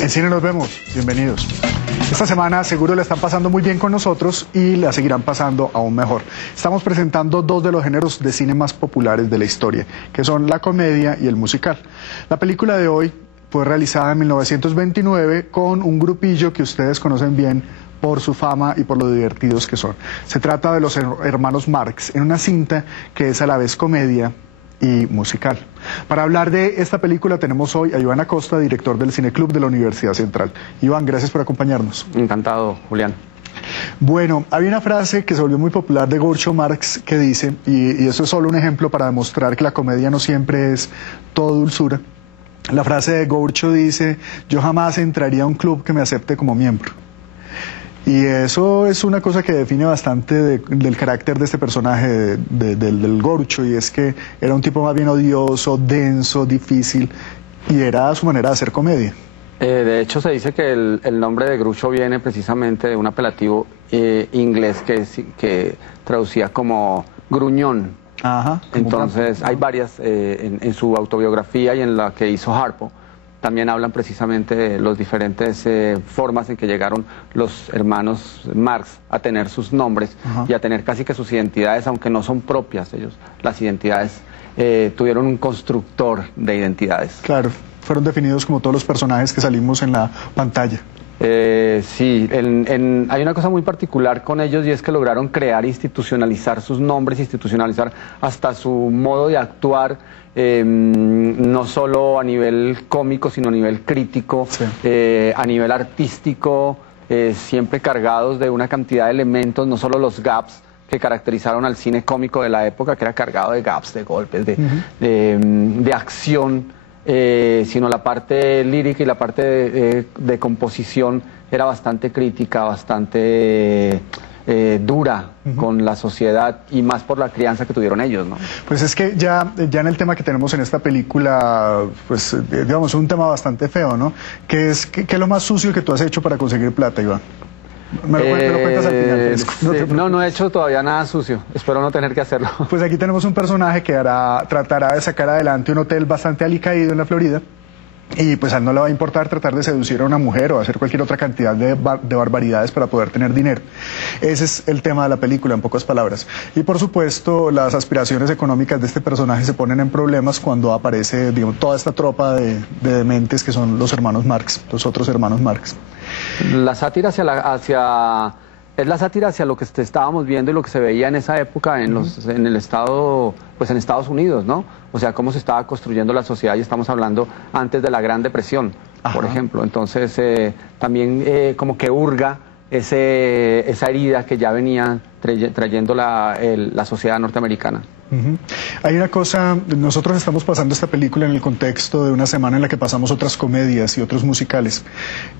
En Cine nos vemos, bienvenidos. Esta semana seguro la están pasando muy bien con nosotros y la seguirán pasando aún mejor. Estamos presentando dos de los géneros de cine más populares de la historia, que son la comedia y el musical. La película de hoy fue realizada en 1929 con un grupillo que ustedes conocen bien por su fama y por lo divertidos que son. Se trata de los hermanos Marx, en una cinta que es a la vez comedia y musical. Para hablar de esta película tenemos hoy a Iván Acosta, director del Cineclub de la Universidad Central. Iván, gracias por acompañarnos. Encantado, Julián. Bueno, hay una frase que se volvió muy popular de Groucho Marx que dice, y eso es solo un ejemplo para demostrar que la comedia no siempre es todo dulzura. La frase de Groucho dice: yo jamás entraría a un club que me acepte como miembro. Y eso es una cosa que define bastante del carácter de este personaje, del Groucho, y es que era un tipo más bien odioso, denso, difícil, y era su manera de hacer comedia. De hecho, se dice que el nombre de Groucho viene precisamente de un apelativo inglés que traducía como gruñón. Ajá. Entonces, hay varias en su autobiografía y en la que hizo Harpo. También hablan precisamente de las diferentes formas en que llegaron los hermanos Marx a tener sus nombres. Ajá. Y a tener casi que sus identidades, aunque no son propias ellos. Las identidades tuvieron un constructor de identidades. Claro, fueron definidos como todos los personajes que salimos en la pantalla. Sí, hay una cosa muy particular con ellos y es que lograron crear, institucionalizar sus nombres, institucionalizar hasta su modo de actuar, no solo a nivel cómico, sino a nivel crítico, sí. A nivel artístico, siempre cargados de una cantidad de elementos, no solo los gaps que caracterizaron al cine cómico de la época, que era cargado de gaps, de golpes, de acción. Sino la parte lírica y la parte de composición era bastante crítica, bastante dura con la sociedad y más por la crianza que tuvieron ellos, ¿no? Pues es que ya en el tema que tenemos en esta película, pues digamos un tema bastante feo, ¿no? ¿Qué es lo más sucio que tú has hecho para conseguir plata, Iván? Me lo cuentas al final. No he hecho todavía nada sucio. Espero no tener que hacerlo. Pues aquí tenemos un personaje que tratará de sacar adelante un hotel bastante alicaído en la Florida. Y pues a él no le va a importar tratar de seducir a una mujer o hacer cualquier otra cantidad de barbaridades para poder tener dinero. Ese es el tema de la película, en pocas palabras. Y por supuesto, las aspiraciones económicas de este personaje se ponen en problemas cuando aparece, digamos, toda esta tropa de dementes que son los hermanos Marx, los otros hermanos Marx. La sátira es la sátira hacia lo que estábamos viendo y lo que se veía en esa época en el estado, pues en Estados Unidos, ¿no? O sea, cómo se estaba construyendo la sociedad, y estamos hablando antes de la Gran Depresión, por ejemplo. Entonces, también como que hurga esa herida que ya venía trayendo la sociedad norteamericana. Hay una cosa, nosotros estamos pasando esta película en el contexto de una semana en la que pasamos otras comedias y otros musicales.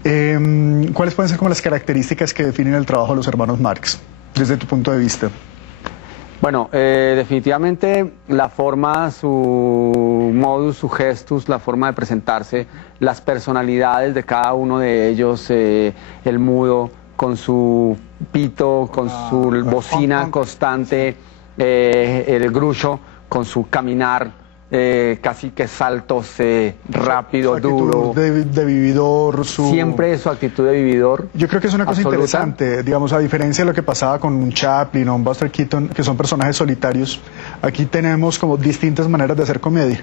¿Cuáles pueden ser como las características que definen el trabajo de los hermanos Marx, desde tu punto de vista? Bueno, definitivamente la forma, su modus, su gestus, la forma de presentarse, las personalidades de cada uno de ellos, el mudo con su pito, con su bocina constante, el Groucho con su caminar casi que saltos rápido, su duro. De vividor. Siempre su actitud de vividor. Yo creo que es una cosa absoluta. Interesante, digamos, a diferencia de lo que pasaba con un Chaplin o un Buster Keaton, que son personajes solitarios, aquí tenemos como distintas maneras de hacer comedia.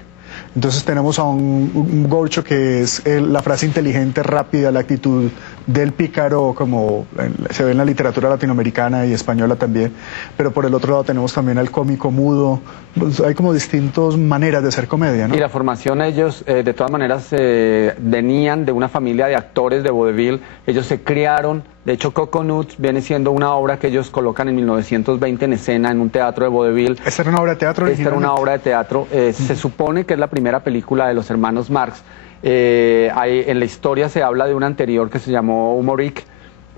Entonces tenemos a un Groucho que es la frase inteligente, rápida, la actitud del pícaro, como se ve en la literatura latinoamericana y española también, pero por el otro lado tenemos también al cómico mudo. Pues hay como distintas maneras de hacer comedia, ¿no? Y la formación, ellos de todas maneras venían de una familia de actores de vaudeville, ellos se criaron. De hecho, Coconuts viene siendo una obra que ellos colocan en 1920 en escena en un teatro de vaudeville. ¿Esta era una obra de teatro? Esta era una obra de teatro. Se supone que es la primera película de los hermanos Marx. En la historia se habla de una anterior que se llamó Humorik,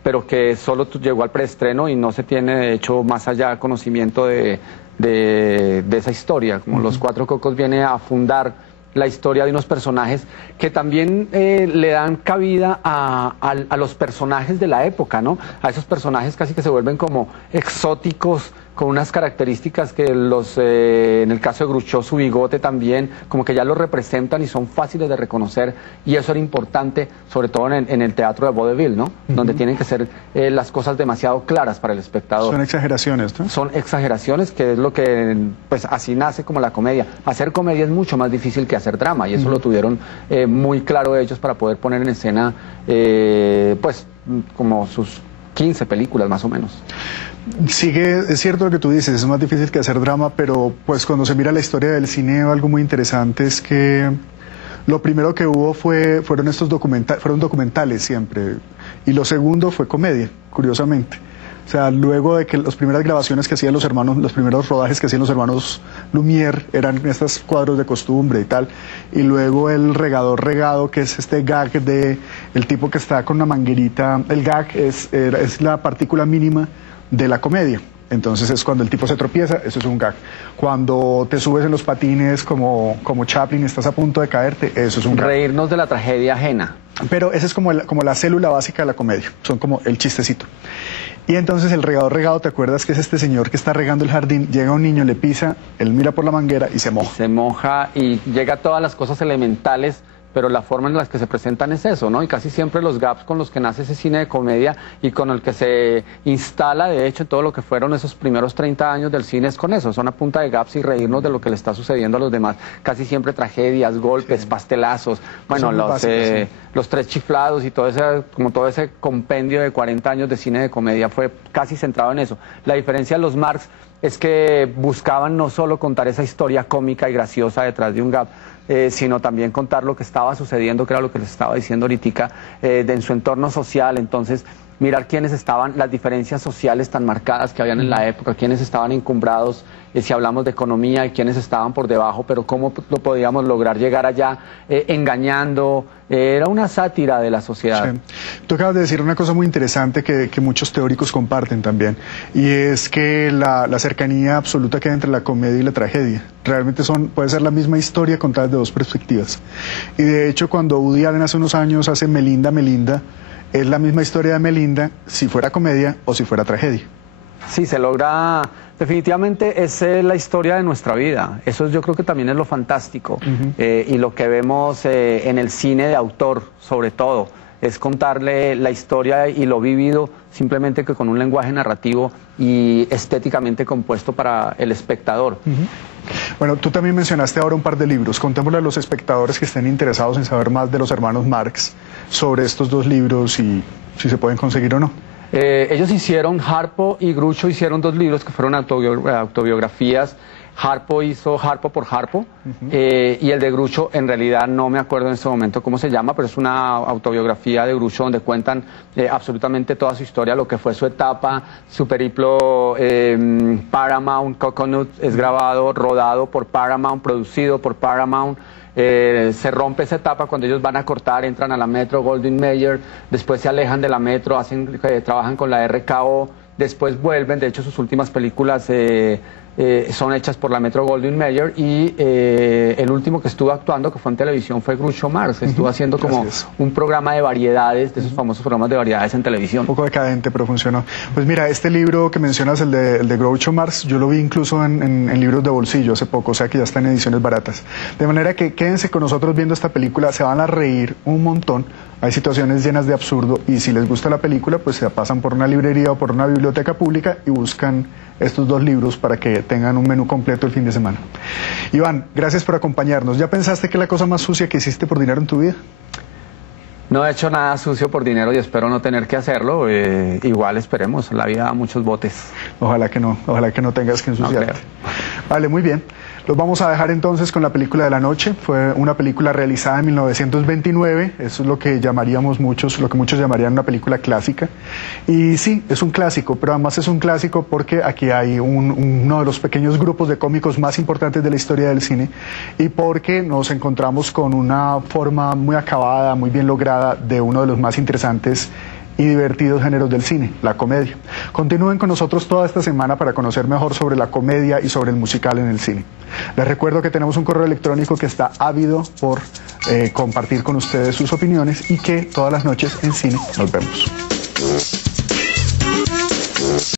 pero que solo llegó al preestreno y no se tiene, de hecho, más allá conocimiento de esa historia. Como Los Cuatro Cocos viene a fundar la historia de unos personajes que también le dan cabida a los personajes de la época, ¿no? A esos personajes casi que se vuelven como exóticos, con unas características que en el caso de Groucho, su bigote también, como que ya lo representan y son fáciles de reconocer, y eso era importante, sobre todo en el teatro de vaudeville, ¿no? Donde tienen que ser las cosas demasiado claras para el espectador. Son exageraciones, ¿no? Son exageraciones, que es lo que, pues así nace como la comedia. Hacer comedia es mucho más difícil que hacer drama, y eso lo tuvieron muy claro ellos para poder poner en escena, pues, como sus 15 películas más o menos. Es cierto lo que tú dices, es más difícil que hacer drama, pero pues cuando se mira la historia del cine, algo muy interesante es que lo primero que hubo fueron documentales siempre, y lo segundo fue comedia, curiosamente. O sea, luego de que las primeras grabaciones que hacían los hermanos, los primeros rodajes que hacían los hermanos Lumière eran estos cuadros de costumbre y tal, y luego el regador regado, que es este gag de el tipo que está con una manguerita. El gag es la partícula mínima de la comedia. Entonces es cuando el tipo se tropieza, eso es un gag. Cuando te subes en los patines como Chaplin, estás a punto de caerte, eso es un gag. Reírnos de la tragedia ajena. Pero esa es como la célula básica de la comedia, son como el chistecito. Y entonces el regador regado, ¿te acuerdas que es este señor que está regando el jardín? Llega un niño, le pisa, él mira por la manguera y se moja. Se moja y llega a todas las cosas elementales, pero la forma en la que se presentan es eso, ¿no? Y casi siempre los gaps con los que nace ese cine de comedia y con el que se instala, de hecho, todo lo que fueron esos primeros 30 años del cine es con eso, son a punta de gaps y reírnos de lo que le está sucediendo a los demás. Casi siempre tragedias, golpes, pastelazos, bueno, los tres chiflados y todo ese compendio de 40 años de cine de comedia fue casi centrado en eso. La diferencia de los Marx es que buscaban no solo contar esa historia cómica y graciosa detrás de un gap, sino también contar lo que estaba sucediendo, que era lo que les estaba diciendo ahorita, en su entorno social. Entonces, mirar quiénes estaban, las diferencias sociales tan marcadas que habían en la época, quiénes estaban encumbrados, si hablamos de economía, y quiénes estaban por debajo, pero cómo lo podíamos lograr llegar allá engañando. Era una sátira de la sociedad. Sí. Tú acabas de decir una cosa muy interesante que muchos teóricos comparten también, y es que la cercanía absoluta que hay entre la comedia y la tragedia. Realmente puede ser la misma historia contada desde dos perspectivas. Y de hecho, cuando Woody Allen hace unos años hace Melinda, es la misma historia de Melinda, si fuera comedia o si fuera tragedia. Sí, se logra. Definitivamente es la historia de nuestra vida. Eso yo creo que también es lo fantástico. Y lo que vemos en el cine de autor, sobre todo, es contarle la historia y lo vivido, simplemente que con un lenguaje narrativo y estéticamente compuesto para el espectador. Bueno, tú también mencionaste ahora un par de libros. Contémosle a los espectadores que estén interesados en saber más de los hermanos Marx sobre estos dos libros y si se pueden conseguir o no. Ellos hicieron, Harpo y Groucho hicieron dos libros que fueron autobiografías. Harpo hizo Harpo por Harpo, y el de Groucho, en realidad no me acuerdo en este momento cómo se llama, pero es una autobiografía de Groucho donde cuentan absolutamente toda su historia, lo que fue su etapa, su periplo. Paramount, Coconut es grabado, rodado por Paramount, producido por Paramount. Se rompe esa etapa cuando ellos van a cortar, entran a la Metro Goldwyn Mayer, después se alejan de la Metro, trabajan con la RKO, después vuelven. De hecho, sus últimas películas son hechas por la Metro Goldwyn Mayer, y el último que estuvo actuando, que fue en televisión, fue Groucho Marx. Estuvo haciendo como un programa de variedades, de esos famosos programas de variedades en televisión. Un poco decadente, pero funcionó. Pues mira, este libro que mencionas, el de Groucho Marx, yo lo vi incluso en libros de bolsillo hace poco, o sea que ya está en ediciones baratas. De manera que quédense con nosotros viendo esta película, se van a reír un montón. Hay situaciones llenas de absurdo, y si les gusta la película, pues se pasan por una librería o por una biblioteca pública y buscan estos dos libros para que tengan un menú completo el fin de semana. Iván, gracias por acompañarnos. ¿Ya pensaste que es la cosa más sucia que hiciste por dinero en tu vida? No he hecho nada sucio por dinero y espero no tener que hacerlo. Igual esperemos, la vida da muchos botes. Ojalá que no tengas que ensuciarte. No, vale, muy bien. Los vamos a dejar entonces con la película de la noche. Fue una película realizada en 1929, eso es lo que muchos llamarían una película clásica. Y sí, es un clásico, pero además es un clásico porque aquí hay uno de los pequeños grupos de cómicos más importantes de la historia del cine, y porque nos encontramos con una forma muy acabada, muy bien lograda, de uno de los más interesantes y divertidos géneros del cine, la comedia. Continúen con nosotros toda esta semana para conocer mejor sobre la comedia y sobre el musical en el cine. Les recuerdo que tenemos un correo electrónico que está ávido por compartir con ustedes sus opiniones, y que todas las noches en Cine nos vemos.